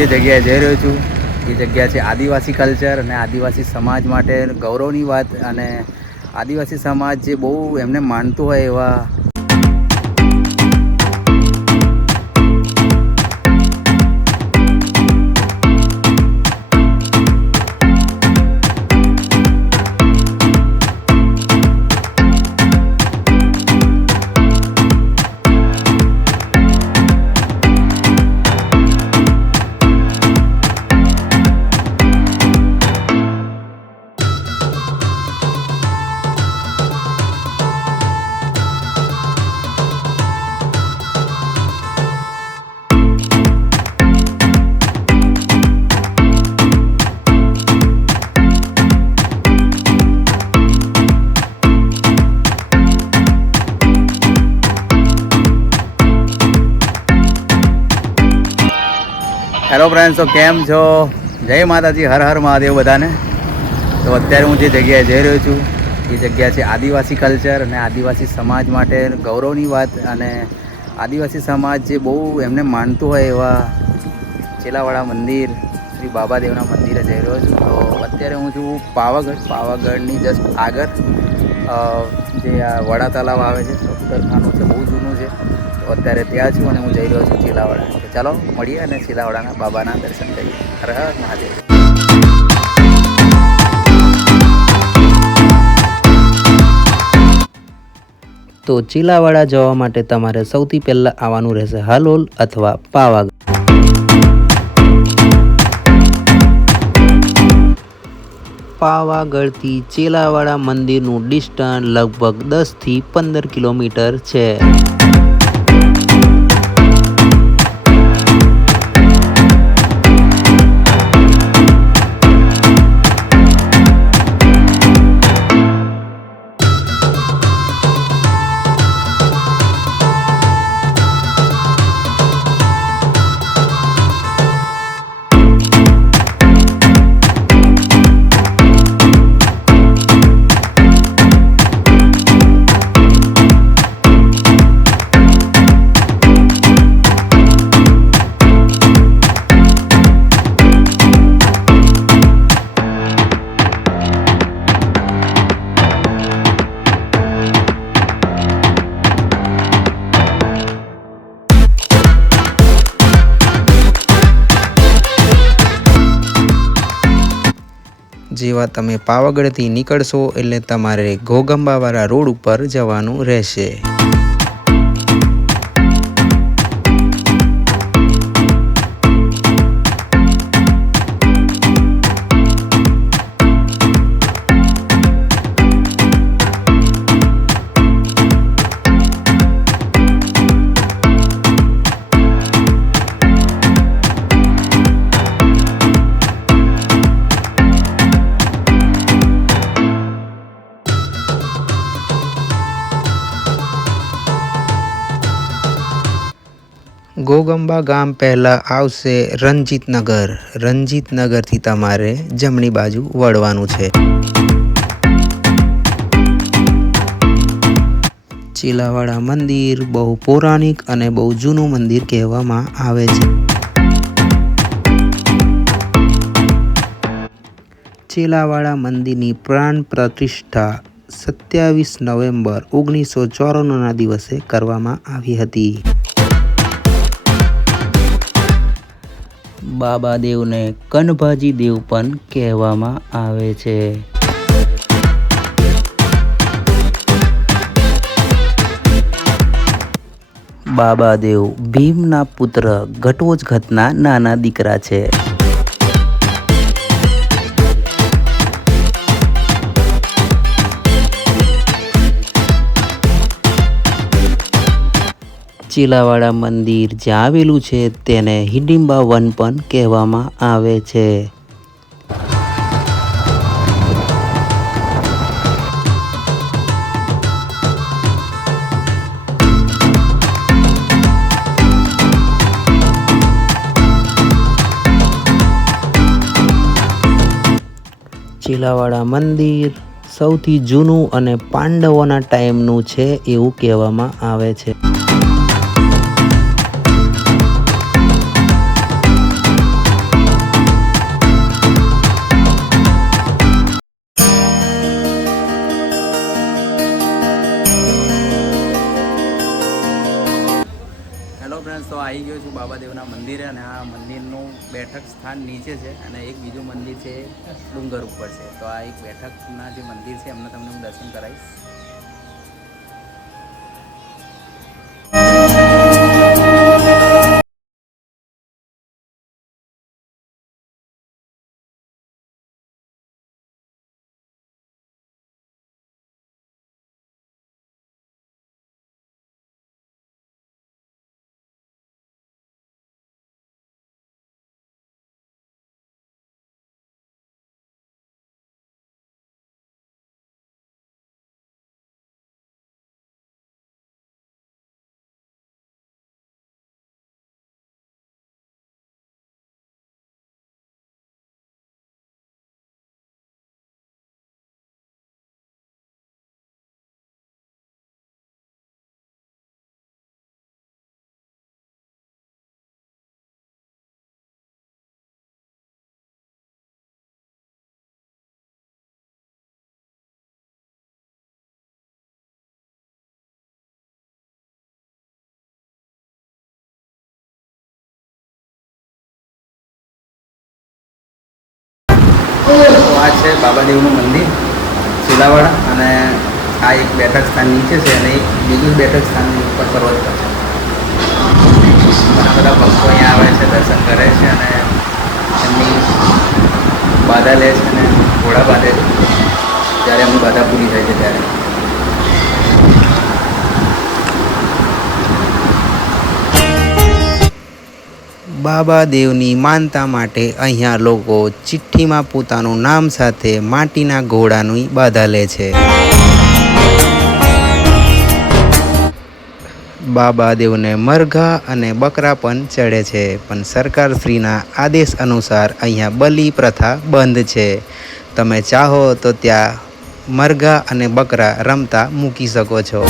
જે જગ્યાએ જઈ રહ્યો છું એ જગ્યા છે આદિવાસી કલ્ચર અને આદિવાસી સમાજ માટે ગૌરવની વાત, અને આદિવાસી સમાજ જે બહુ એમને માનતું હોય એવા હેલો ફ્રેન્ડ્સ, તો કેમ છો? જય માતાજી, હર હર મહાદેવ બધાને. તો અત્યારે હું જે જગ્યાએ જઈ રહ્યો છું એ જગ્યા છે આદિવાસી કલ્ચર અને આદિવાસી સમાજ માટે ગૌરવની વાત, અને આદિવાસી સમાજ જે બહુ એમને માનતું હોય એવા ચેલાવાડા મંદિર, શ્રી બાબાદેવના મંદિરે જઈ રહ્યો છું. તો અત્યારે હું છું પાવાગઢની જસ્ટ આગળ જે આ વડા તલાવ આવે છે, સફદરખાનું છે, બહુ જૂનું છે. તો અત્યારે ત્યાં છું અને હું જઈ રહ્યો છું ચેલાવાડા. તો ચાલો મળીએ અને ચેલાવાડાના બાબાના દર્શન કરીએ. હર હર મહાદેવ. તો ચેલાવાડા જવા માટે તમારે સૌથી પહેલાં આવવાનું રહેશે હાલોલ અથવા પાવાગઢ. પાવાગઢથી ચેલાવાડા મંદિરનું ડિસ્ટન્સ લગભગ 10 થી 15 કિલોમીટર છે. જેવા તમે પાવાગઢથી નીકળશો એટલે તમારે ઘોગંબાવાળા રોડ ઉપર જવાનું રહેશે. ઘોગંબા ગામ પહેલાં આવશે રણજીતનગર. રણજીતનગરથી તમારે જમણી બાજુ વળવાનું છે. ચેલાવાડા મંદિર બહુ પૌરાણિક અને બહુ જૂનું મંદિર કહેવામાં આવે છે. ચેલાવાડા મંદિરની પ્રાણ પ્રતિષ્ઠા 27 નવેમ્બર 1994ના દિવસે કરવામાં આવી હતી. બાબા દેવને કનભાજી દેવ પણ કહેવામાં આવે છે. બાબા દેવ ભીમના પુત્ર ઘટોત્કચના નાના દીકરા છે. ચેલાવાડા મંદિર જ્યાં આવેલું છે તેને હિડિંબા વન પણ કહેવામાં આવે છે. ચેલાવાડા મંદિર સૌથી જૂનું અને પાંડવોના ટાઈમનું છે એવું કહેવામાં આવે છે. છું બાબાદેવના મંદિરે, અને આ મંદિરનું બેઠક સ્થાન નીચે છે અને એક બીજું મંદિર છે ડુંગર ઉપર છે. તો આ એક બેઠકના જે મંદિર છે એમને તમને હું દર્શન કરાવીશ. તો આ છે બાબાદેવનું મંદિર ચીલાવાડા, અને આ એક બેઠક સ્થાન નીચે છે અને એક બીજું બેઠક સ્થાન ઉપર પર્વત પર છે. ઘણા બધા ભક્તો અહીંયા આવે છે, દર્શન કરે છે અને એમની બાધા લે છે અને ઘોડા બાંધે છે જ્યારે એમની બાધા પૂરી થાય છે ત્યારે. બાબા દેવની માનતા માટે અહીંયા લોકો ચિઠ્ઠીમાં પોતાનું નામ સાથે માટીના ઘોડાની બાધા લે છે. બાબા દેવને મરઘા અને બકરા પણ ચડે છે, પણ સરકારશ્રીના આદેશ અનુસાર અહીંયા બલિ પ્રથા બંધ છે. તમે ચાહો તો ત્યાં મરઘા અને બકરા રમતા મૂકી શકો છો.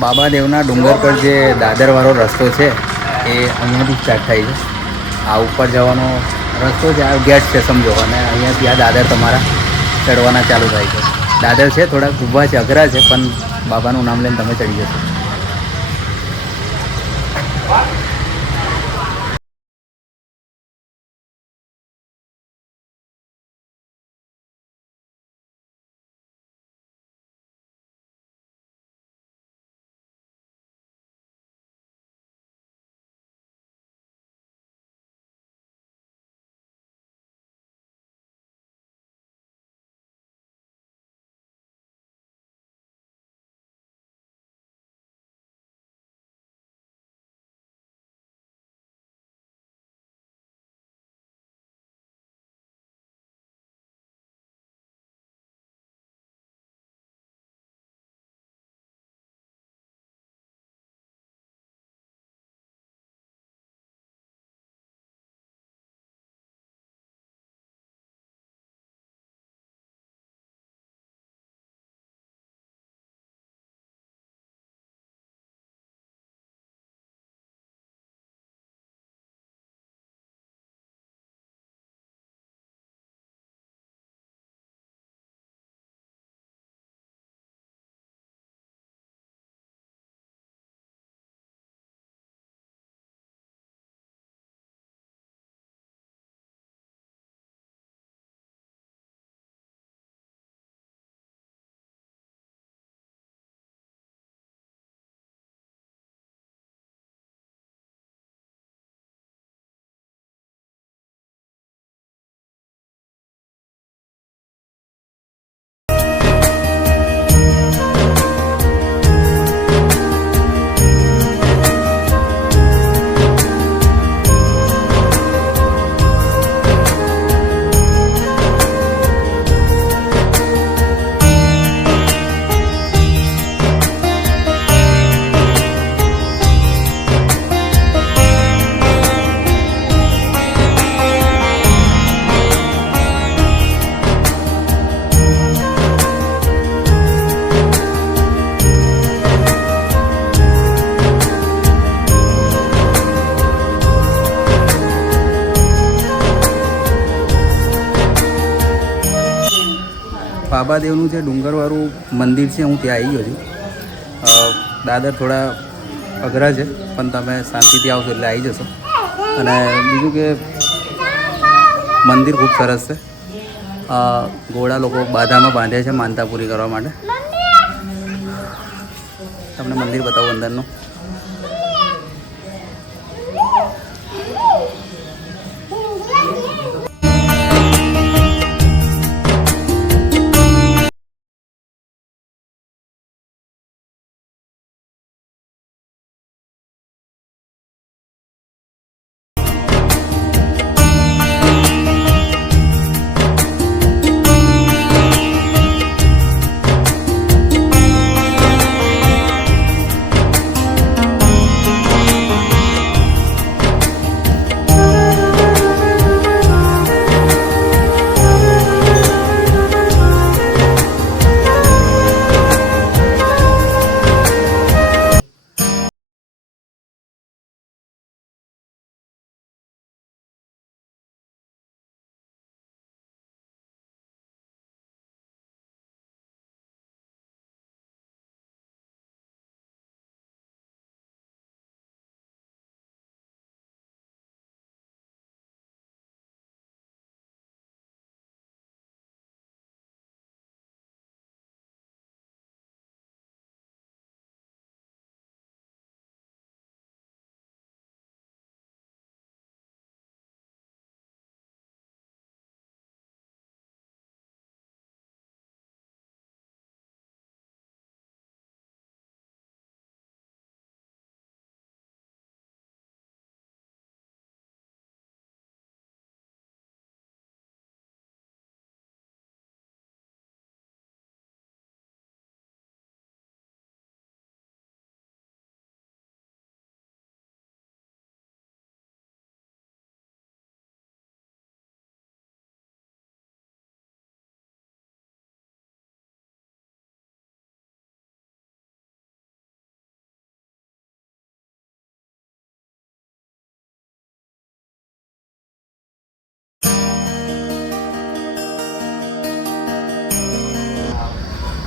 બાબાદેવના ડુંગર પર જે દાદરવાળો રસ્તો છે એ અહીંયાથી સ્ટાર્ટ થાય છે. આ ઉપર જવાનો રસ્તો છે, આ ગેટ છે સમજો, અને અહીંયાથી આ દાદર તમારા ચડવાના ચાલુ થાય છે. દાદર છે, થોડાક ઊભા છે, અઘરા છે, પણ બાબાનું નામ લઈને તમે ચડી જશો. બાબાદેવનું જે ડુંગરવાળું મંદિર છે, હું ત્યાં આવી ગયો છું. દાદર થોડા અઘરા છે, પણ તમે શાંતિથી આવશો એટલે આવી જશો. અને બીજું કે મંદિર ખૂબ સરસ છે. ઘોડા લોકો બાધામાં બાંધે છે માનતા પૂરી કરવા માટે. તમને મંદિર બતાવું અંદરનું.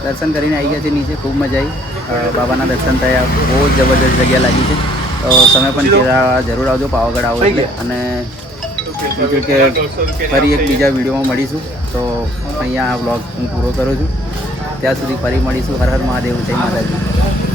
દર્શન કરીને આવી ગયા છે નીચે. ખૂબ મજા આવી. બાબાના દર્શન થયા. બહુ જબરદસ્ત જગ્યા લાગી છે. તો તમે પણ ત્યાં જરૂર આવજો, પાવાગઢ આવો એટલે. અને બીજું કે ફરી એક બીજા વિડીયોમાં મળીશું. તો અહીંયા આ વ્લોગ હું પૂરો કરું છું. ત્યાં સુધી ફરી મળીશું. હર હર મહાદેવ, જય માતાજી.